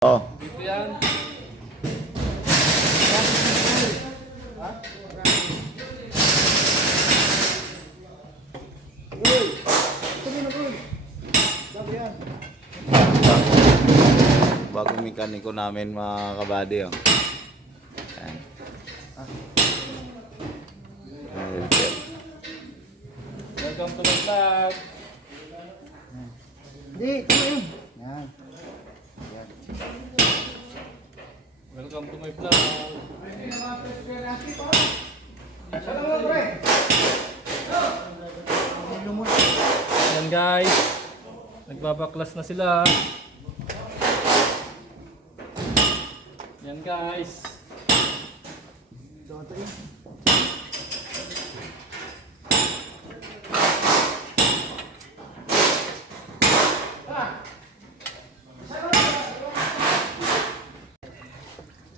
Oh. Dito yan. Bagong mekaniko namin mga kabady. Oh. Ayan. Welcome to the vlog. Hindi, tama yun. Yan. Yan. Welcome to my vlog. Ayan guys. Nagbabaklas na sila. Ayan guys.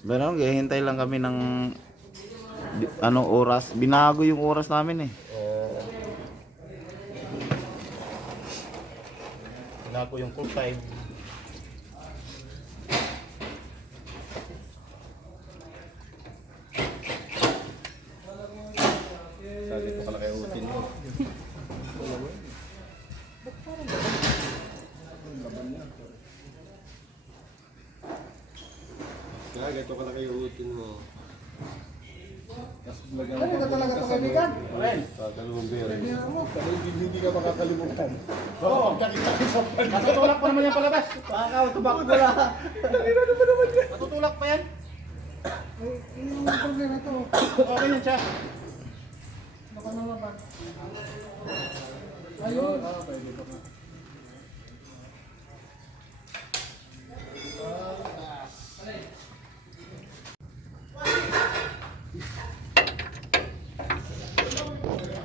Pero hihintay lang kami ng oras. Binago yung oras namin eh. Binago yung full time. Sabi ko kalaki utin mo. Kaya ganito kalaki utin mo. Ano ka talaga ito kaibigan? Dalawang beer. Hindi ka makakalimutan. Oo, pagkakita sa pan. Matutulak pa naman yan palabas. Pakakawatubak ko na. Matutulak pa yan? Yung problema ito. Okay yun siya. Baka naman ba? Ayun.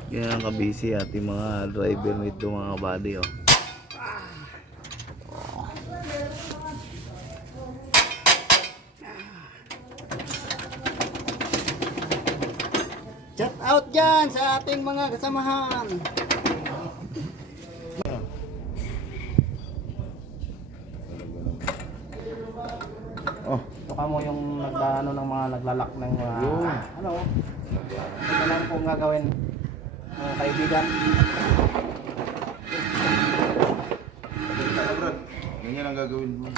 Yan ang kabisi ating mga driver nito mga kabady. Oh. Shout out dyan sa ating mga kasamahan. Oh. Baka mo yung nagdaano ng mga naglalak ng mga ano. Ito lang po gagawin mga kaibigan. Ganyan ang gagawin mo.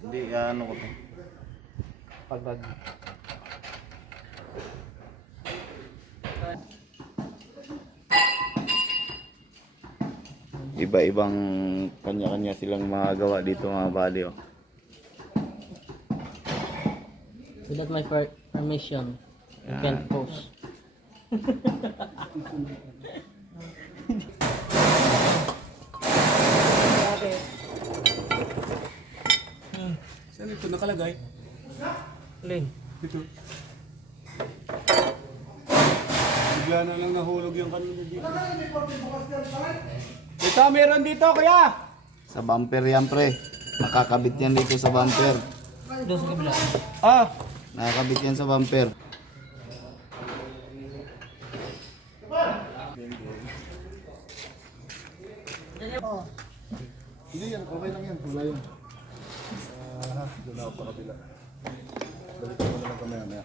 Hindi, ano ko to. Pagdag. Iba-ibang kanya-kanya silang magawa dito mga kabady. Oh. Without my permission, you can't post. Saan ito nakalagay? Lin, Dito. Bigla na lang nahulog yung kanina dito. Ito, meron dito, kuya! Sa bumper yan pre. Nakakabit yan dito sa bumper. doon sa kabila. Ah! Nakakabit yan sa bumper. Hindi yan, okay lang yan. Wala yun. Doon ako sa kabila. Balik ko na lang kamaya.